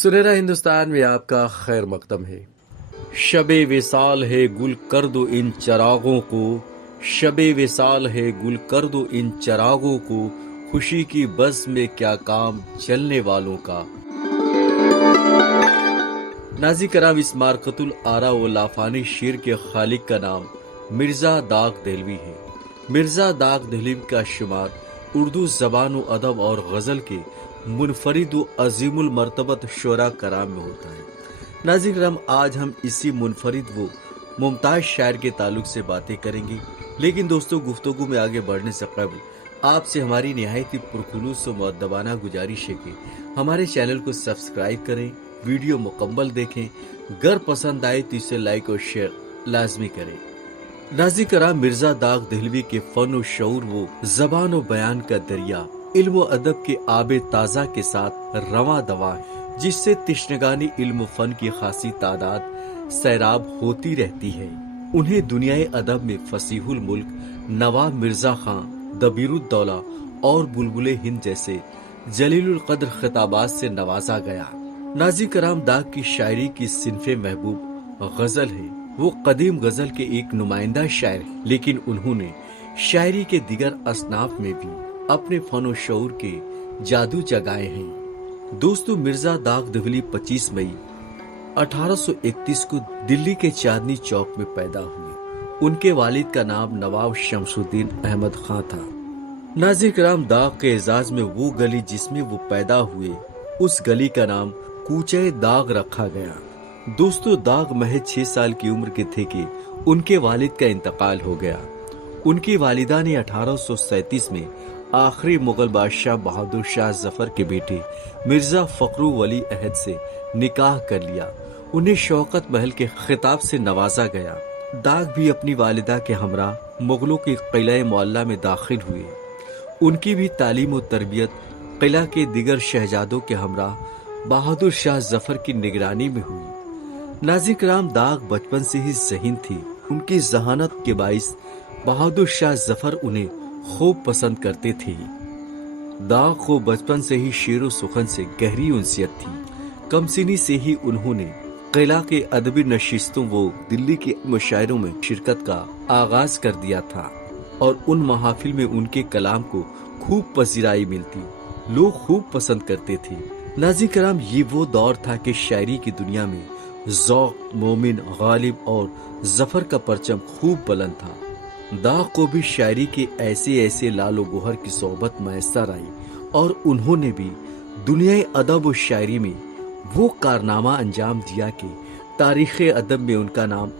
सुनहरा हिंदुस्तान में आपका खैर मकदम है। शबे विसाल है गुल कर दो इन चरागों को, शबे विसाल है गुल कर दो इन चरागों को, खुशी की बज़ में क्या काम चलने वालों का। नाज़ी कराम, इस मारकतुल आरा व लाफानी शेर के खालिक का नाम मिर्जा दाग दहलवी है। मिर्जा दाग दहलवी का शुमार उर्दू ज़बान व अदब और गज़ल के मुनफरिद व अजीमुल मर्तबत शोरा कराम में होता है। नाज़रीन करम, आज हम इसी मुनफरिद व मुमताज़ शायर के ताल्लुक से बातें करेंगे। लेकिन दोस्तों, गुफ्तगू में आगे बढ़ने से कबल आपसे हमारी निहायत पुरखुलूस व मुअद्दबाना गुजारिश है कि हमारे चैनल को सब्सक्राइब करें, वीडियो मुकम्मल देखें, अगर पसंद आए तो इसे लाइक और शेयर लाजमी करें। नाज़रीन कराम, मिर्जा दाग दहलवी के फन व शऊर वो ज़बान व बयान का दरिया इल्म व अदब के आबे ताज़ा के साथ रवां दवा है, जिससे तिश्नगानी इल्म फन की खासी तादाद सैराब होती रहती है। उन्हें दुनियाए अदब में फसीहुल मुल्क नवाब मिर्जा खां, दबीरुद्दौला और बुलबुले हिंद जैसे जलीलुल कद्र खिताबात से नवाजा गया। नाज़रीन कराम, दाग की शायरी की सिनफे महबूब गजल है। वो कदीम गजल के एक नुमाइंदा शायर है, लेकिन उन्होंने शायरी के दिगर असनाफ में भी अपने फन और शऊर के जादू जगाए हैं। दोस्तों, मिर्जा दाग दहलवी 25 मई 1831 को दिल्ली के चांदनी चौक में पैदा हुए। उनके वालिद का नाम नवाब शमसुद्दीन अहमद खां था। नाज़रीन कराम, दाग के एजाज में वो गली जिसमें वो पैदा हुए, उस गली का नाम कूचे दाग रखा गया। दोस्तों, दाग महज 6 साल की उम्र के थे कि उनके वालिद का इंतकाल हो गया। उनकी वालिदा ने 1837 में आखिरी मुगल बादशाह बहादुर शाह जफर के बेटे मिर्जा फखरू वली अहद से निकाह कर लिया। उन्हें शौकत महल के खिताब से नवाजा गया। दाग भी अपनी वालिदा के हमरा मुगलों के किला मुअल्ला में दाखिल हुए। उनकी भी तालीम और तरबियत किला के दिगर शहजादों के हमरा बहादुर शाह जफर की निगरानी में हुई। नाज़रीन कराम, दाग बचपन से ही ज़हीन थी। उनकी जहानत के बाइस बहादुर शाह जफर उन्हें खूब पसंद करते थे। दाग को बचपन से ही शेर व सुखन से गहरी उनसियत थी। कमसिनी से ही उन्होंने किला के अदबी नशिस्तों व दिल्ली के मुशायरों में शिरकत का आगाज कर दिया था और उन महाफिल में उनके कलाम को खूब पजीराई मिलती, लोग खूब पसंद करते थे। नाज़रीन कराम, ये वो दौर था कि शायरी की दुनिया में ज़ौक़, मोमिन, गालिब और जफर का परचम खूब बुलंद था। दाग को भी शायरी के ऐसे ऐसे लालो गोहर की सोहबत मैसर आई और उन्होंने भी दुनियाए अदब और शायरी में वो कारनामा अंजाम दिया कि तारीख़ अदब में उनका नाम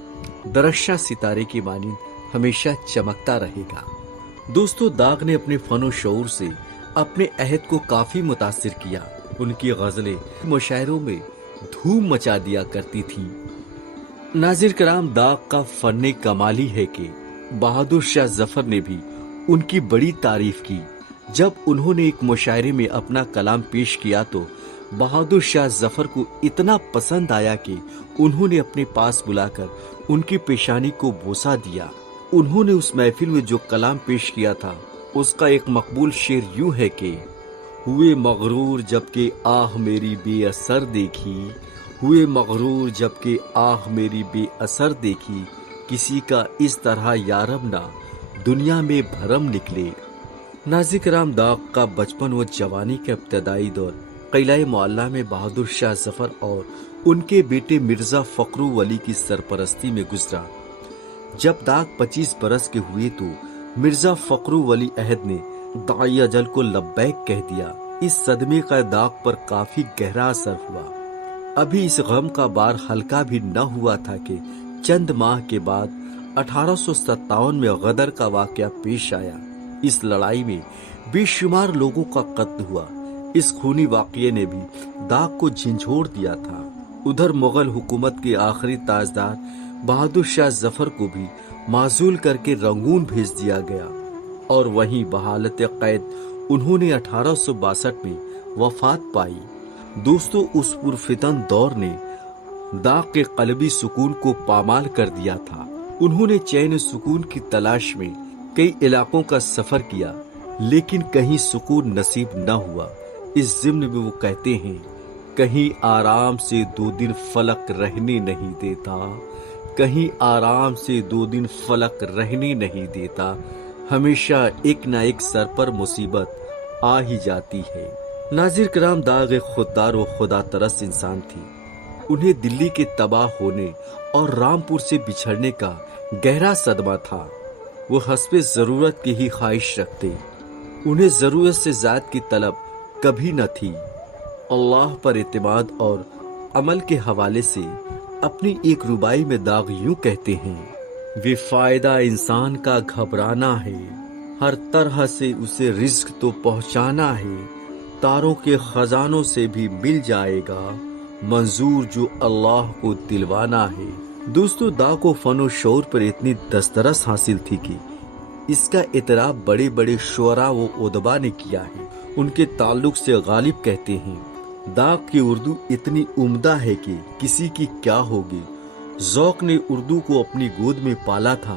दरख्शां सितारे की मानिंद हमेशा चमकता रहेगा। दोस्तों, दाग ने अपने फन और शऊर से अपने अहद को काफी मुतासिर किया। उनकी गजलें मुशायरों में धूम मचा दिया करती थीं। नाज़रीन कराम, दाग का फन कमाली है कि बहादुर शाह जफर ने भी उनकी बड़ी तारीफ की। जब उन्होंने एक मुशायरे में अपना कलाम पेश किया तो बहादुर शाह जफर को इतना पसंद आया कि उन्होंने अपने पास बुलाकर उनकी पेशानी को बोसा दिया। उन्होंने उस महफिल में जो कलाम पेश किया था, उसका एक मकबूल शेर यूं है कि हुए मगरूर जबकि आह मेरी बेअसर देखी, हुए मगरूर जबकि आह मेरी बेअसर देखी, किसी का इस तरह यारब ना दुनिया में भरम निकले। नाज़रीन कराम, दाग का बचपन व जवानी का इब्तदाई दौर किला मुअल्ला में बहादुर शाह जफर और उनके बेटे मिर्जा फखरू वली की सरपरस्ती में गुजरा। जब दाग 25 बरस के हुए तो मिर्जा फखरू वली अहद ने दाई अजल को लब्बैक कह दिया। इस सदमे का दाग पर काफी गहरा असर हुआ। अभी इस गम का बार हल्का भी न हुआ था कि चंद माह के बाद 1857 में गदर का वाकया पेश आया। इस लड़ाई में बेशुमार लोगों का कत्ल हुआ। इस खूनी वाकये ने भी दाग को झंझोड़ दिया था। उधर मुगल हुकूमत के आखिरी ताजदार बहादुर शाह जफर को भी माजूल करके रंगून भेज दिया गया और वहीं बहालत कैद उन्होंने 1862 में वफात पाई। दोस्तों, उस पुरफितन दौर ने दाग के कल्बी सुकून को पामाल कर दिया था। उन्होंने चैन सुकून की तलाश में कई इलाकों का सफर किया, लेकिन कहीं सुकून नसीब न हुआ। इस ज़िम्न में वो कहते हैं, کہیں آرام سے 2 دن فلک رہنے نہیں دیتا، کہیں آرام سے 2 دن فلک رہنے نہیں دیتا، ہمیشہ ایک نہ ایک سر پر مصیبت آ ہی جاتی ہے۔ ناظر کرام، داغ خوددار و خدا ترس انسان تھی۔ انہیں دلی کے تباہ ہونے اور رامپور سے بچھڑنے کا گہرا صدمہ تھا۔ وہ حسب ضرورت کی ہی خواہش رکھتے، انہیں ضرورت سے زائد کی طلب کبھی نہ تھی۔ اللہ پر اعتماد اور عمل کے حوالے سے اپنی ایک ربائی میں داغ یوں کہتے ہیں: وہ فائدہ انسان کا گھبرانا ہے، ہر طرح سے اسے رزق تو پہنچانا ہے، تاروں کے خزانوں سے بھی مل جائے گا، منظور جو اللہ کو دلوانا ہے۔ دوستو، داغ کو فن و شعور پر اتنی دسترس حاصل تھی کہ اس کا اعتراف بڑے بڑے شعراء و ادبا نے کیا ہے۔ ان کے تعلق سے غالب کہتے ہیں: داغ کی اردو اتنی عمدہ ہے کہ کسی کی کیا ہوگی۔ ذوق نے اردو کو اپنی گود میں پالا تھا،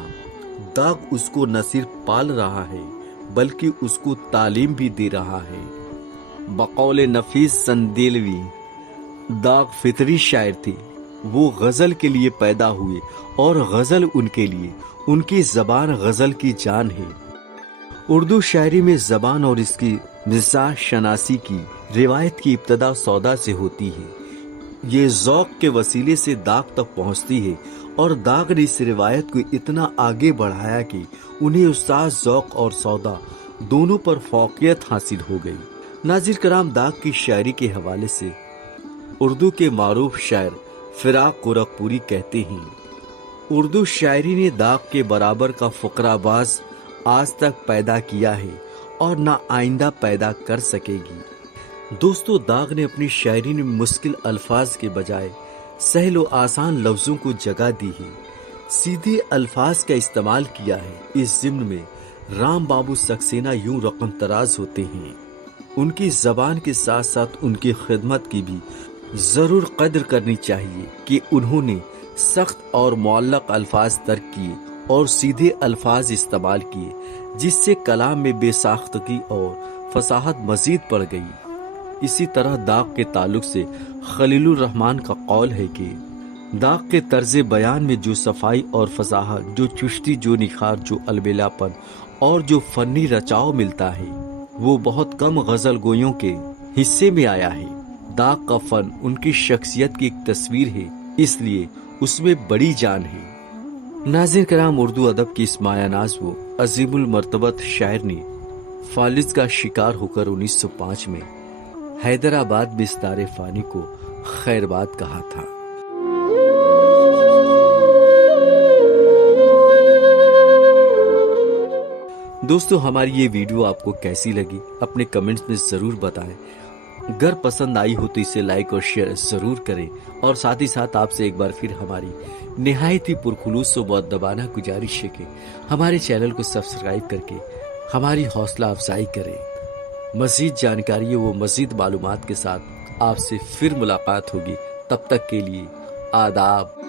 داغ اس کو نہ صرف پال رہا ہے بلکہ اس کو تعلیم بھی دے رہا ہے۔ بقول نفیس سندیلوی، داغ فطری شاعر تھے۔ وہ غزل کے لیے پیدا ہوئے اور غزل ان کے لیے، ان کی زبان غزل کی جان ہے۔ اردو شاعری میں زبان اور اس کی مزاج شناسی کی روایت کی ابتدا سودا سے ہوتی ہے۔ یہ ذوق کے وسیلے سے داغ تک پہنچتی ہے اور داغ نے اس روایت کو اتنا آگے بڑھایا کہ انہیں استاد ذوق اور سودا دونوں پر فوقیت حاصل ہو گئی۔ ناظر کرام، داغ کی شاعری کے حوالے سے اردو کے معروف شاعر فراق گورکھپوری کہتے ہیں: اردو شاعری نے داغ کے برابر کا فقرہ باز آج تک پیدا کیا ہے اور نہ آئندہ پیدا کر سکے گی۔ دوستو، داغ نے اپنی شاعری میں مشکل الفاظ کے بجائے سہل و آسان لفظوں کو جگہ دی ہے، سیدھے الفاظ کا استعمال کیا ہے۔ اس ضمن میں رام بابو سکسینہ یوں رقم تراز ہوتے ہیں: ان کی زبان کے ساتھ ساتھ ان کی خدمت کی بھی ضرور قدر کرنی چاہیے کہ انہوں نے سخت اور معلق الفاظ ترک کیے اور سیدھے الفاظ استعمال کیے، جس سے کلام میں بے ساختگی اور فصاحت مزید بڑھ گئی۔ اسی طرح داغ کے تعلق سے خلیل الرحمن کا قول ہے کہ داغ کے طرز بیان میں جو صفائی اور فصاحت، جو چستی، جو نکھار، جو البلا پن اور جو فنی رچاؤ ملتا ہے، وہ بہت کم غزل گویوں کے حصے میں آیا ہے۔ داغ کا فن ان کی شخصیت کی ایک تصویر ہے، اس لیے اس میں بڑی جان ہے۔ ناظرین کرام، اردو ادب کی اس مایہ ناز و عظیم المرتبت شاعر نے فالج کا شکار ہو کر 1905 میں حیدرآباد میں استار فانی کو خیرباد کہا تھا۔ دوستو، ہماری یہ ویڈیو آپ کو کیسی لگی اپنے کمنٹس میں ضرور بتائیں۔ اگر پسند آئی ہو تو اسے لائک اور شیئر ضرور کریں، اور ساتھ ہی ساتھ آپ سے ایک بار پھر ہماری نہایت ہی پرخلوص و مؤدبانہ گزارش ہے کہ ہمارے چینل کو سبسکرائب کر کے ہماری حوصلہ افزائی کریں۔ مزید جانکاری و مزید معلومات کے ساتھ آپ سے پھر ملاقات ہوگی، تب تک کے لیے آداب۔